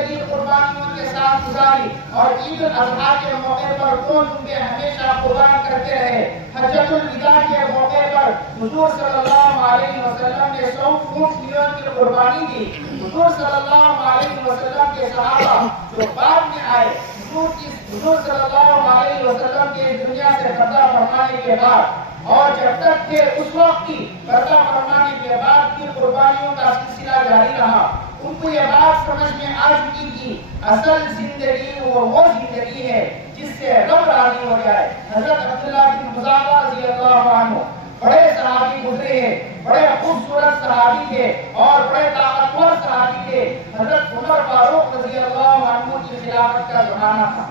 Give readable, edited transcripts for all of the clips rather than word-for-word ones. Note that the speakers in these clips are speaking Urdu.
زندگی قربانیوں کے ساتھ گزاری اور عید الاضحیٰ کے موقع پر 2 جمعے ہمیشہ قربان کرتے رہے۔ حجۃ الوداع کے موقع پر حضور صلی اللہ علیہ وسلم نے 100 اونٹ لیوں کی قربانی دی۔ حضور صلی اللہ علیہ وسلم کے صحابہ جو بعد میں آئے، حضور صلی اللہ علیہ وسلم کے دنیا سے پردہ فرمانے کے بعد اور جب تک کہ اس وقت کی پردہ فرمانے کے بعد کی قربانیوں کا سلسلہ جاری رہا، ان کو یہ بات سمجھ میں آ چکی کہ اصل زندگی وہ زندگی ہے جس سے رب راضی ہو جائے۔ حضرت عبداللہ بن حذافہ رضی اللہ عنہ بڑے صحابی گزرے ہیں، بڑے خوبصورت صحابی تھے اور بڑے طاقتور صحابی تھے۔ حضرت عمر فاروق رضی اللہ عنہ کی خلافت کا زمانہ تھا۔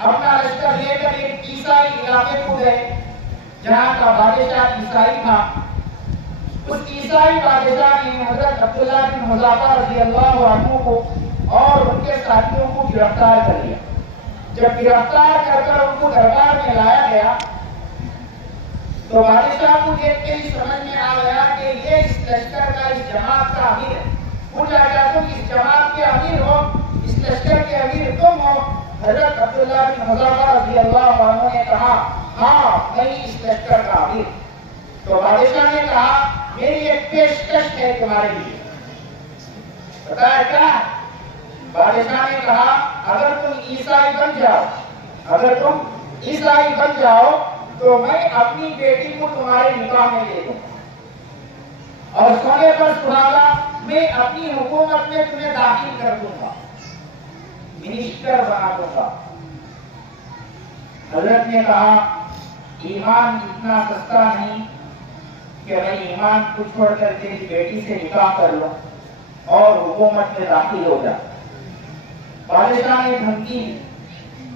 اپنا لشکر لے کر ایک عیسائی علاقے کو گئے جہاں کا بادشاہ عیسائی تھا۔ اس عیسائی بادشاہ نے حضرت عبداللہ بن حذافہ رضی اللہ عنہ کو اور ان کے ساتھیوں کو گرفتار کر لیا۔ جب گرفتار کر ان کو دربار میں لایا گیا تو بادشاہ کو دیکھ کے ہی سمجھ میں آ گیا کہ یہ اس لشکر کا، اس جماعت کا امیر ہے۔ پوچھا گیا تم اس جماعت کے امیر ہو، اس لشکر کے امیر تم ہو؟ حضرت عبداللہ بن حذافہ رضی اللہ عنہ نے کہا ہاں میں اس لشکر کا امیر۔ تو بادشاہ نے کہا میری ایک پیشکش ہے تمہارے لیے۔ بتایا کیا؟ بادشاہ نے کہا اگر تم عیسائی بن جاؤ تو میں اپنی بیٹی کو تمہارے نکاح میں دے دوں اور سونے پر سہاگا میں اپنی حکومت میں تمہیں داخل کر دوں گا، منسٹر بنا دوں گا۔ حضرت نے کہا ایمان اتنا سستا نہیں کہ میں ایمان کو چھوڑ کر تیری بیٹی سے نکاح کر لوں اور حکومت میں داخل ہو جا۔ بادشاہ نے دھمکی دی،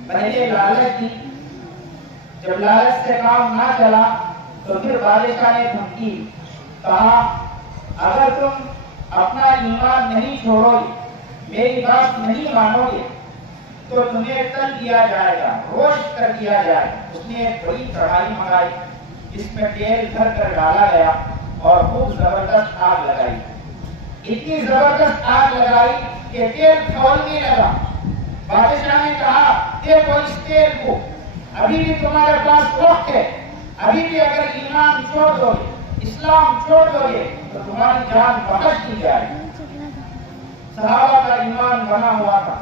پہلے لالچ دی، جب لالچ سے کام نہ چلا تو پھر بادشاہ نے دھمکی دی، کہا اگر تم اپنا ایمان نہیں چھوڑو گے، میری بات نہیں مانو گے تو تمہیں تل دیا جائے گا، روسٹ کر دیا جائے گا۔ اس نے ایک بڑی کڑھائی منگائی جس میں تیل بھر کر ڈالا گیا اور خوب زبردست آگ لگائی۔ اتنی زبردست آگ لگائی کہ تیل کھولنے لگا۔ بادشاہ نے کہا دیکھو اس تیل کو، ابھی بھی تمہارے پاس وقت ہے، ابھی بھی اگر ایمان چھوڑ دو گے، اسلام چھوڑ دو گے تو تمہاری جان بخش دی جائے گی۔ صحابہ کا ایمان بنا ہوا تھا،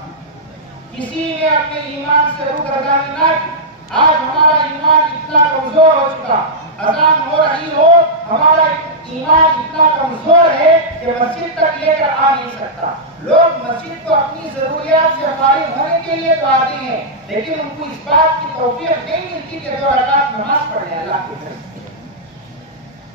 کسی نے اپنے ایمان سے روگردانی نہ کی۔ آج ہمارا ایمان اتنا کمزور ہو چکا، اذان ہو رہی ہو ہمارا ایمان اتنا کمزور ہے کہ مسجد تک لے کر آ نہیں سکتا۔ لوگ مسجد کو اپنی ضروریات سے فارغ ہونے کے لیے تو آتے ہیں لیکن ان کو اس بات کی توفیق نہیں ملتی کہ 2 رکعت نماز پڑھ لیں اللہ کے گھر سے۔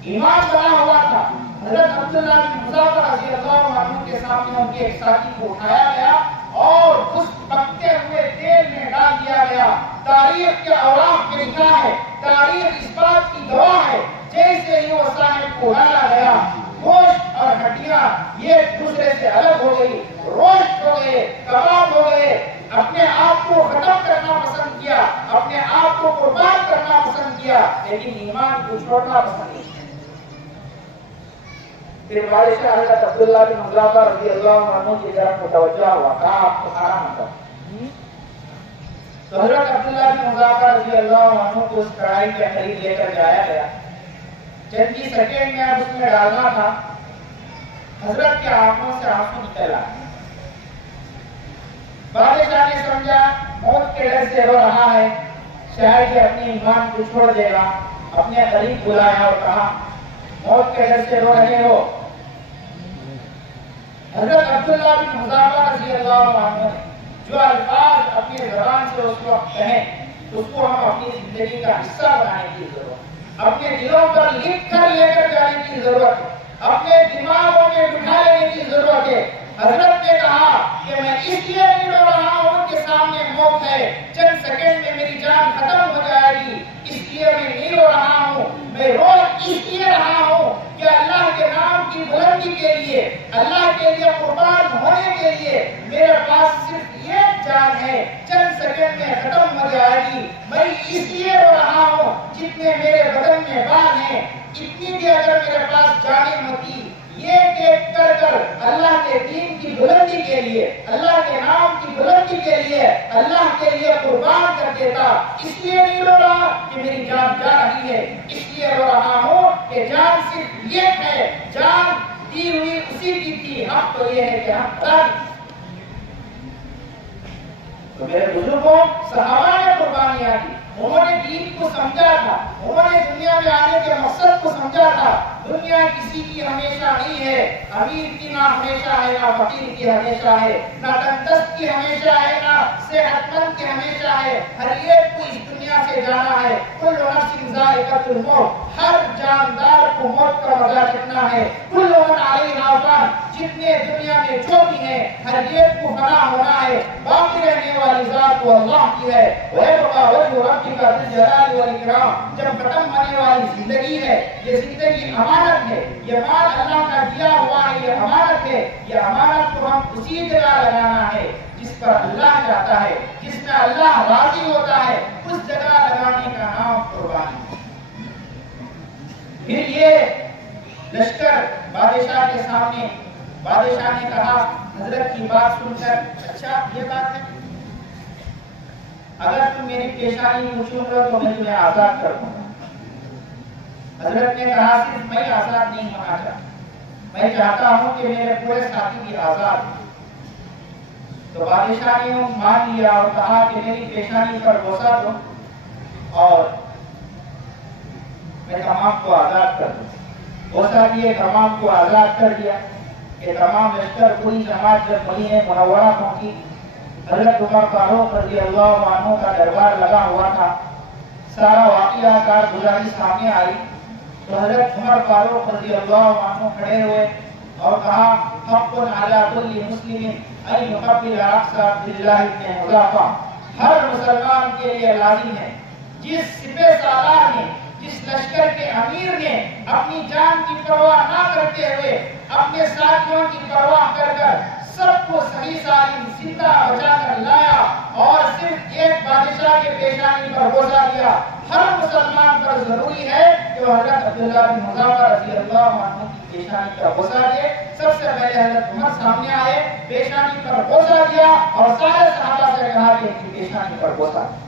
ایمان بنا ہوا تھا۔ حضرت عبداللہ بن حذافہ رضی اللہ عنہ کے سامنے ان کے ایک ساتھی کو اٹھایا گیا اور اس پکتے ہوئے تیل میں ڈال دیا گیا۔ تاریخ کے اوراق میں لکھا ہے، تاریخ اس بات کی گواہ ہے، جیسے ہی وہ صاحب کو ڈالا گیا گوشت اور ہڈیاں یہ ایک دوسرے سے الگ ہو گئی، روسٹ ہو گئے، کباب ہو گئے۔ اپنے آپ کو ختم کرنا پسند کیا، اپنے آپ کو قربان کرنا پسند کیا، لیکن ایمان کو چھوڑنا پسند نہیں۔ پھر بادشاہ حضرت عبداللہ بن حذافہ رضی اللہ عنہ کی طرف متوجہ ہوا، کہا آپ کو کھانا مطلب۔ تو حضرت عبداللہ بن حذافہ رضی اللہ عنہ کو اس کڑھائی کے قریب لے کر جایا گیا۔ چند ہی سیکنڈ میں اب اس میں ڈالنا تھا، حضرت کے آنکھوں سے آنسو نکل آئے۔ بادشاہ نے سمجھا موت کے ڈر سے رو رہا ہے، شاید یہ اپنے ایمان کو چھوڑ دے گا۔ اپنے قریب بلایا اور کہا موت کے ڈر سے رو رہے ہو؟ حضرت عبداللہ بن حذافہ رضی اللہ عنہ جو الفاظ اپنی زبان سے اس وقت کہیں اس کو ہم اپنی زندگی کا حصہ بنانے کی ضرورت، اپنے دلوں پر لکھ کر لے کر جانے کی ضرورت ہے، اپنے دماغوں میں بٹھا لینے کی ضرورت ہے۔ حضرت نے کہا کہ میں اس لیے نہیں رو رہا ہوں کہ سامنے موت ہے، چند سیکنڈ میں میری جان ختم ہو جائے گی، اس لیے میں نہیں رو رہا ہوں، میں رو اس لیے رہا ہوں کہ اللہ کے نام کی بلندی کے لیے، اللہ کے لیے قربان ہونے کے لیے میرے پاس صرف ایک جان ہے، چند سیکنڈ میں ختم ہو جائے گی۔ میں اس لیے رو رہا ہوں جتنے میرے بدن میں بال ہیں اتنی بھی اگر میرے پاس جانیں ہوتی، یہ دیکھ کر اللہ کے دین کی بلندی کے لیے، اللہ کے نام کی بلندی کے لیے، اللہ کے لیے قربان کر دیتا۔ اس لیے نہیں رو رہا کہ میری جان جا رہی ہے، اس لیے رو رہا ہوں کہ جان صرف یہ ہے، جان دی ہوئی اسی کی تھی، حق تو یہ ہے کہ ہم بتا دیں۔ تو میرے بزرگوں، صحابہ نے قربانیاں دی، انہوں نے دین کو سمجھا تھا، انہوں نے دنیا میں آنے کے مقصد کو سمجھا تھا۔ دنیا کسی کی ہمیشہ نہیں ہے، امیر کی نہ ہمیشہ ہے، نہ فقیر کی ہمیشہ ہے، نہ تندرست کی ہمیشہ ہے، نہ صحت مند کی ہمیشہ ہے۔ ہر ایک کو اس دنیا سے جانا ہے۔ کل نفس ذائقۃ الموت، ہر جاندار کو موت کا مزہ چکھنا ہے۔ کل من علیہا فان، جتنے دنیا میں جو بھی ہیں ہر ایک کو فنا ہونا ہے۔ باقی رہنے والی ذات وہ اللہ کی ہے۔ وَيَبْقَى وَجْهُ رَبِّكَ ذُو الْجَلَالِ وَالْإِكْرَامِ، جب ختم ہونے والی زندگی ہے، یہ زندگی امانت ہے، یہ مال اللہ کا دیا ہوا ہے، یہ امانت ہے۔ یہ امانت کو ہم اسی جگہ لگانا ہے جس پر اللہ چاہتا ہے، جس میں اللہ راضی ہوتا ہے، اس جگہ لگانے کا نام قربانی ہے۔ پھر یہ لشکر بادشاہ کے سامنے، بادشاہ نے کہا حضرت کی بات سن کر، اچھا یہ بات ہے، اگر تم میری پیشانی پوچھو گے تو میں تمہیں آزاد کر دوں گا۔ حضرت نے کہا صرف میں آزاد نہیں ہونا چاہتا، میں چاہتا ہوں کہ میرے پورے ساتھی بھی آزاد ہوں۔ تو بادشاہ نے مان لیا اور کہا کہ میری پیشانی پر بوسہ دو اور میں تمام کو آزاد کر دوں۔ بوسہ دیے، تمام کو آزاد کر دیا۔ کہ تمام لشکر پوری جماعت جب مدینہ منورہ پہنچی، حضرت عمر فاروق رضی اللہ عنہ کا دربار لگا ہوا تھا، سارا واقعہ کارگزاری سامنے آئی تو حضرت عمر فاروق رضی اللہ عنہ کھڑے ہوئے اور کہا حق علی کل مسلم ان یقبل رأس عبد اللہ بن حذافہ، ہر مسلمان کے لیے لازم ہے جس سپہ سالار نے، جس لشکر کے امیر نے اپنی جان کی پرواہ نہ کرتے ہوئے اپنے ساتھیوں کی پرواہ کر کر سب کو صحیح سالم زندہ بچا کر لایا اور صرف ایک بادشاہ کے پیشانی پر بوسہ دیا، ہر مسلمان پر ضروری ہے کہ وہ حضرت عبداللہ بن حذافہ رضی اللہ عنہ کی پیشانی پر بوسہ دے۔ سب سے پہلے حضرت عمر سامنے آئے، پیشانی پر بوسہ دیا اور سارے صحابہ سے کہا کہ ان کی پیشانی پر بوسہ دے۔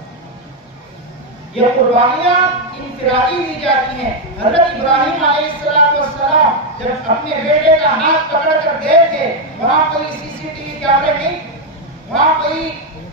یہ قربانیاں انفرادی دی جاتی ہیں۔ حضرت ابراہیم علیہ السلام جب اپنے بیٹے کا ہاتھ پکڑ کر گئے تھے، وہاں کوئی CCTV کیمرے نہیں، وہاں کوئی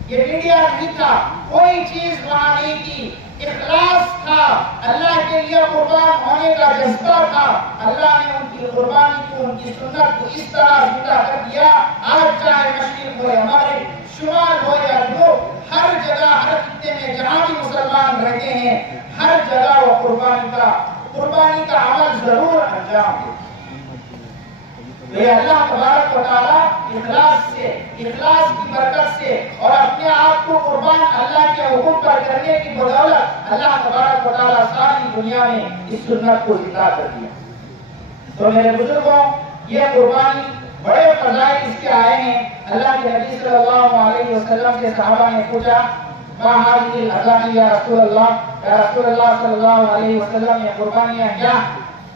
یہ میڈیا نہیں تھا، کوئی چیز وہاں نہیں تھی، اخلاص تھا، اللہ کے لیے قربان ہونے کا جذبہ تھا۔ اللہ نے ان کی قربانی کو، ان کی سنت کو اس طرح زندہ کر دیا۔ آج چاہے مشرق ہو یا مغرب، شمال ہو یا جنوب، ہر جگہ، ہر خطے میں جہاں بھی مسلمان رہتے ہیں، ہر جگہ وہ قربانی کا عمل ضرور انجام دے۔ یہ اللہ تبارک و تعالی اخلاص سے، اخلاص کی برکت سے اور اپنے آپ کو قربان اللہ کے حکم پر کرنے کی بدولت اللہ تبارک و تعالی ساری دنیا میں اس سنت کو زندہ کر دیا۔ تو میرے بزرگوں، یہ قربانی بڑے فضائل اس کے آئے ہیں۔ اللہ کے نبی صلی اللہ علیہ وسلم سے صحابہ نے پوچھا ما هذه الاذان یا رسول اللہ صلی اللہ علیہ وسلم، یہ قربانیاں کیا؟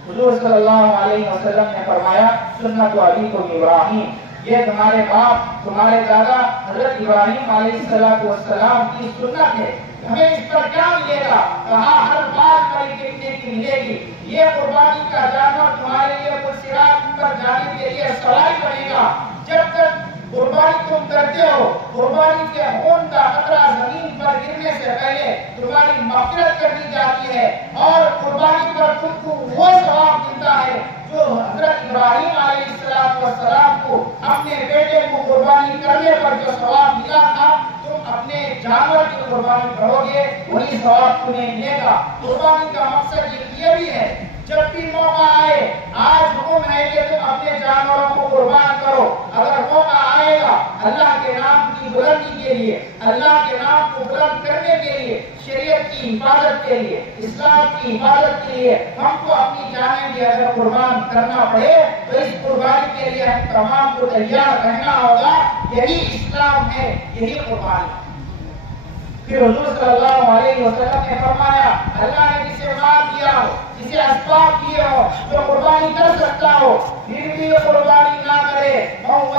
حضور صلی اللہ علیہ وسلم نے فرمایا سنت ابیکم ابراہیم، یہ تمہارے باپ، تمہارے دادا حضرت ابراہیم علیہ السلام کی سنت ہے۔ ہمیں اس پر کیا ملے گا؟ کہا ہر بات پر کتنے کی ملے گی۔ یہ قربانی کا جانور تمہارے لیے صراط پر جانے کے لیے سواری بنے گا۔ جب تک قربانی تم کرتے ہو، قربانی کے خون کا قطرہ زمین پر گرنے سے پہلے تمہاری مغفرت کر دی جاتی ہے اور قربانی پر تم کو وہ ثواب ملتا ہے جو حضرت ابراہیم علیہ السلام کو اپنے بیٹے کو قربانی کرنے پر جو ثواب ملا تھا، تم اپنے جانور کی قربانی کرو گے وہی ثواب تمہیں ملے گا۔ قربانی کا مقصد یہ بھی ہے جب بھی موقع آئے، آج حکم ہے کہ تم اپنے جانوروں کو قربان کرو، اگر موقع آئے گا اللہ کے نام کی بلندی کے لیے، اللہ کے نام کو بلند کرنے کے لیے، شریعت کی حفاظت کے لیے، اسلام کی حفاظت کے لیے ہم کو اپنی جانیں بھی اگر قربان کرنا پڑے تو اس قربانی کے لیے ہم تمام کو تیار رہنا ہوگا۔ یہی اسلام ہے، یہی قربانی۔ پھر حضور صلی اللہ علیہ وسلم نے فرمایا اللہ نے جسے مال دیا ہو، جسے اسباب دیے ہو، جو قربانی کر سکتا ہو، پھر بھی قربانی نہ کرے،